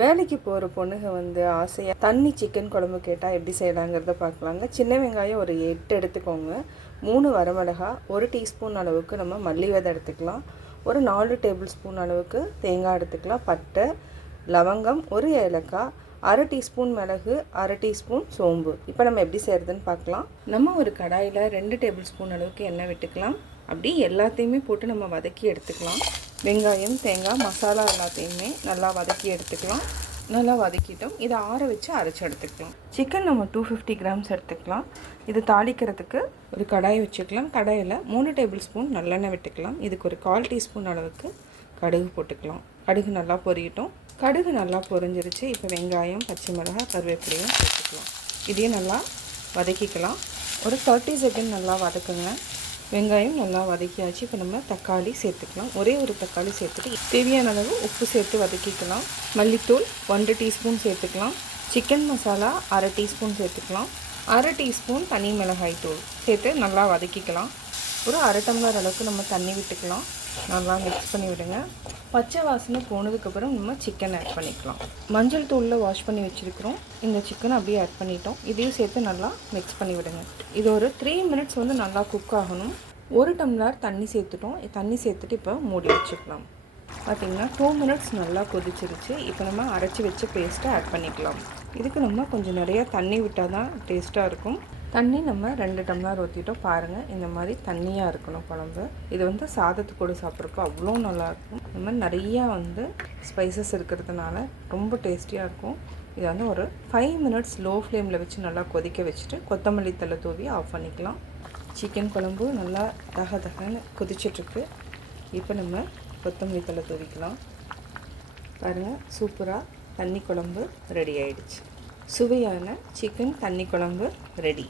வேலைக்கு போகிற பொண்ணுங்க வந்து ஆசையாக தண்ணி சிக்கன் குழம்பு கேட்டால் எப்படி செய்யலாங்கிறத பார்க்கலாங்க. சின்ன வெங்காயம் ஒரு 8 எடுத்துக்கோங்க. 3 வரமிளகா, 1 டீஸ்பூன் அளவுக்கு நம்ம மல்லி விதை எடுத்துக்கலாம். ஒரு 4 டேபிள் ஸ்பூன் அளவுக்கு தேங்காய் எடுத்துக்கலாம். பட்டை, லவங்கம், ஒரு ஏலக்காய், அரை டீஸ்பூன் மிளகு, அரை டீஸ்பூன் சோம்பு. இப்போ நம்ம எப்படி செய்கிறதுன்னு பார்க்கலாம். நம்ம ஒரு கடாயில் 2 டேபிள் ஸ்பூன் அளவுக்கு எண்ணெய் விட்டுக்கலாம். அப்படி எல்லாத்தையுமே போட்டு நம்ம வதக்கி எடுத்துக்கலாம். வெங்காயம், தேங்காய், மசாலா எல்லாத்தையுமே நல்லா வதக்கி எடுத்துக்கலாம். நல்லா வதக்கிட்டோம். இதை ஆற வச்சு அரைச்சி எடுத்துக்கலாம். சிக்கன் நம்ம 250 கிராம்ஸ் எடுத்துக்கலாம். இது தாளிக்கிறதுக்கு ஒரு கடாய் வச்சுக்கலாம். கடாயில் 3 டேபிள் ஸ்பூன் நல்லெண்ணெய் விட்டுக்கலாம். இதுக்கு ஒரு 1/4 டீஸ்பூன் அளவுக்கு கடுகு போட்டுக்கலாம். கடுகு நல்லா பொரியட்டும். கடுகு நல்லா பொரிஞ்சிருச்சு. இப்போ வெங்காயம், பச்சை மிளகாய், கருவேப்பிலையும் சேர்த்துக்கலாம். இதையும் நல்லா வதக்கிக்கலாம். ஒரு 30 செகண்ட் நல்லா வதக்குங்க. வெங்காயம் நல்லா வதக்கியாச்சு. இப்போ நம்ம தக்காளி சேர்த்துக்கலாம். ஒரே ஒரு தக்காளி சேர்த்துட்டு தேவையான அளவு உப்பு சேர்த்து வதக்கிக்கலாம். மல்லித்தூள் 1 டீஸ்பூன் சேர்த்துக்கலாம். சிக்கன் மசாலா அரை டீஸ்பூன் சேர்த்துக்கலாம். அரை டீஸ்பூன் தனி மிளகாய் தூள் சேர்த்து நல்லா வதக்கிக்கலாம். ஒரு அரை டம்ளர் அளவுக்கு நம்ம தண்ணி விட்டுக்கலாம். நல்லா மிக்ஸ் பண்ணி விடுங்க. பச்சை வாசனை போனதுக்கப்புறம் நம்ம சிக்கன் ஆட் பண்ணிக்கலாம். மஞ்சள் தூளில் வாஷ் பண்ணி வச்சுருக்கிறோம். இந்த சிக்கனை அப்படியே ஆட் பண்ணிட்டோம். இதையும் சேர்த்து நல்லா மிக்ஸ் பண்ணி விடுங்க. இது ஒரு 3 மினிட்ஸ் வந்து நல்லா குக் ஆகணும். 1 டம்ளர் தண்ணி சேர்த்துட்டோம். தண்ணி சேர்த்துட்டு இப்போ மூடி வச்சுக்கலாம். பார்த்திங்கன்னா 2 மினிட்ஸ் நல்லா கொதிச்சிருச்சு. இப்போ நம்ம அரைச்சி வச்ச பேஸ்ட்டை ஆட் பண்ணிக்கலாம். இதுக்கு நம்ம கொஞ்சம் நிறையா தண்ணி விட்டால் தான் டேஸ்ட்டாக இருக்கும். தண்ணி நம்ம 2 டம்ளர் ஊற்றிட்டோம். பாருங்கள், இந்த மாதிரி தண்ணியாக இருக்கணும் குழம்பு. இது வந்து சாதத்து கூட சாப்பிட்றதுக்கு அவ்வளோ நல்லாயிருக்கும். இந்த மாதிரி நிறையா வந்து ஸ்பைசஸ் இருக்கிறதுனால ரொம்ப டேஸ்டியாக இருக்கும். இதை வந்து ஒரு 5 மினிட்ஸ் லோ ஃப்ளேமில் வச்சு நல்லா கொதிக்க வச்சுட்டு கொத்தமல்லி தழை தூவி ஆஃப் பண்ணிக்கலாம். சிக்கன் குழம்பு நல்லா தகன்னு கொதிச்சிட்ருக்கு. இப்போ நம்ம கொத்தமல்லி தழை தூவிக்கலாம். பாருங்கள், சூப்பராக தண்ணி குழம்பு ரெடி ஆயிடுச்சு. சுவையான சிக்கன் தண்ணி குழம்பு ரெடி.